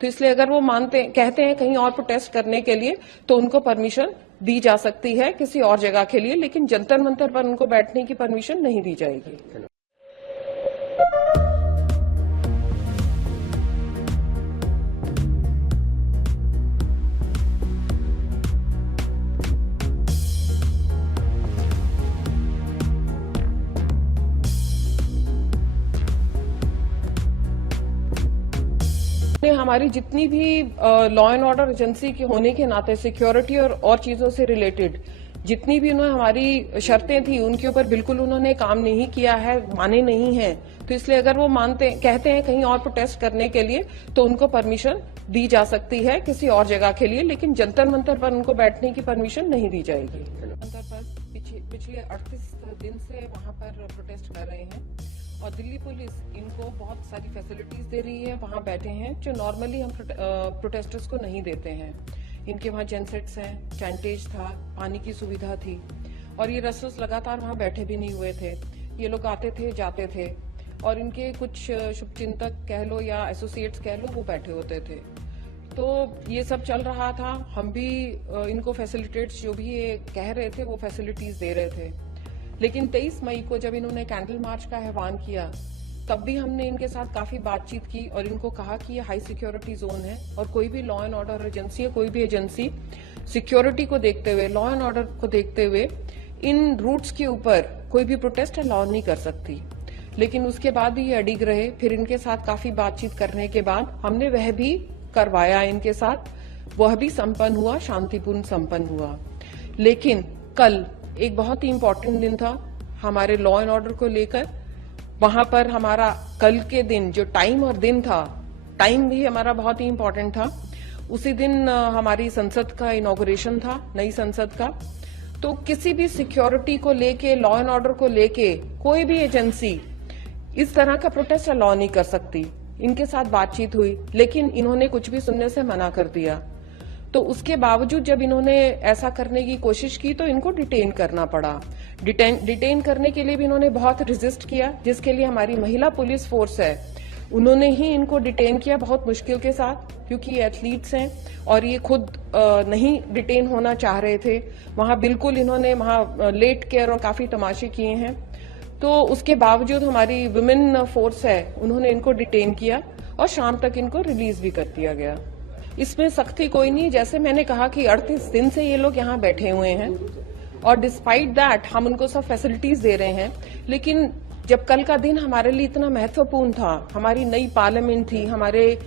तो इसलिए अगर वो कहते हैं कहीं और प्रोटेस्ट करने के लिए तो उनको परमिशन दी जा सकती है किसी और जगह के लिए, लेकिन जंतर मंतर पर उनको बैठने की परमिशन नहीं दी जाएगी। हमारी जितनी भी लॉ एंड ऑर्डर एजेंसी के होने के नाते सिक्योरिटी और चीजों से रिलेटेड जितनी भी उन्होंने हमारी शर्तें थी उनके ऊपर बिल्कुल उन्होंने काम नहीं किया है, माने नहीं है। तो इसलिए अगर वो कहते हैं कहीं और प्रोटेस्ट करने के लिए तो उनको परमिशन दी जा सकती है किसी और जगह के लिए, लेकिन जंतर मंतर पर उनको बैठने की परमिशन नहीं दी जाएगी। जंतर पर पिछले 38 दिन से वहां पर प्रोटेस्ट कर रहे हैं और दिल्ली पुलिस इनको बहुत सारी फैसिलिटीज दे रही है, वहां बैठे हैं जो नॉर्मली हम प्रोटेस्टर्स को नहीं देते हैं। इनके वहां जेनसेट्स हैं, कैंटेज था, पानी की सुविधा थी और ये रेस्टर्स लगातार वहां बैठे भी नहीं हुए थे। ये लोग आते थे जाते थे और इनके कुछ शुभचिंतक कह लो या एसोसिएट्स कह लो वो बैठे होते थे। तो ये सब चल रहा था, हम भी इनको फैसिलिटेट्स जो भी ये कह रहे थे वो फैसिलिटीज दे रहे थे। लेकिन 23 मई को जब इन्होंने कैंडल मार्च का आह्वान किया तब भी हमने इनके साथ काफी बातचीत की और इनको कहा कि ये हाई सिक्योरिटी जोन है और कोई भी लॉ एंड ऑर्डर एजेंसी या कोई भी एजेंसी सिक्योरिटी को देखते हुए, लॉ एंड ऑर्डर को देखते हुए इन रूट्स के ऊपर कोई भी प्रोटेस्ट अलाउ नहीं कर सकती। लेकिन उसके बाद भी ये अडिग रहे। फिर इनके साथ काफी बातचीत करने के बाद हमने वह भी करवाया इनके साथ, वह भी संपन्न हुआ, शांतिपूर्ण संपन्न हुआ। लेकिन कल एक बहुत ही इम्पोर्टेंट दिन था हमारे लॉ एंड ऑर्डर को लेकर। वहां पर हमारा कल के दिन जो टाइम और दिन था, टाइम भी हमारा बहुत ही इम्पोर्टेंट था। उसी दिन हमारी संसद का इनॉग्रेशन था, नई संसद का। तो किसी भी सिक्योरिटी को लेके, लॉ एंड ऑर्डर को लेके कोई भी एजेंसी इस तरह का प्रोटेस्ट अलाउ नहीं कर सकती। इनके साथ बातचीत हुई लेकिन इन्होंने कुछ भी सुनने से मना कर दिया। तो उसके बावजूद जब इन्होंने ऐसा करने की कोशिश की तो इनको डिटेन करना पड़ा। डिटेन करने के लिए भी इन्होंने बहुत रेजिस्ट किया, जिसके लिए हमारी महिला पुलिस फोर्स है उन्होंने ही इनको डिटेन किया बहुत मुश्किल के साथ, क्योंकि ये एथलीट्स हैं और ये खुद नहीं डिटेन होना चाह रहे थे। वहां बिल्कुल इन्होंने वहां लेट केयर और काफी तमाशे किए हैं। तो उसके बावजूद हमारी वुमेन फोर्स है उन्होंने इनको डिटेन किया और शाम तक इनको रिलीज भी कर दिया गया। इसमें सख्ती कोई नहीं, जैसे मैंने कहा कि 38 दिन से ये लोग यहाँ बैठे हुए हैं और डिस्पाइट दैट हम उनको सब फैसिलिटीज दे रहे हैं। लेकिन जब कल का दिन हमारे लिए इतना महत्वपूर्ण था, हमारी नई पार्लियामेंट थी, हमारे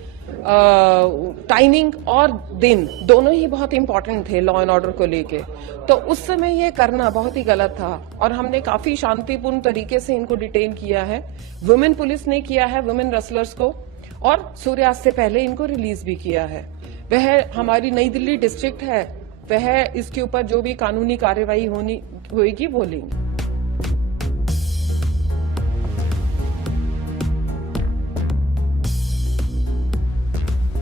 टाइमिंग और दिन दोनों ही बहुत इंपॉर्टेंट थे लॉ एंड ऑर्डर को लेके, तो उस समय ये करना बहुत ही गलत था और हमने काफी शांतिपूर्ण तरीके से इनको डिटेन किया है। वुमेन पुलिस ने किया है, वुमेन रेसलर्स को, और सूर्यास्त से पहले इनको रिलीज भी किया है। वह हमारी नई दिल्ली डिस्ट्रिक्ट है, वह इसके ऊपर जो भी कानूनी कार्यवाही होगी वो लेंगे।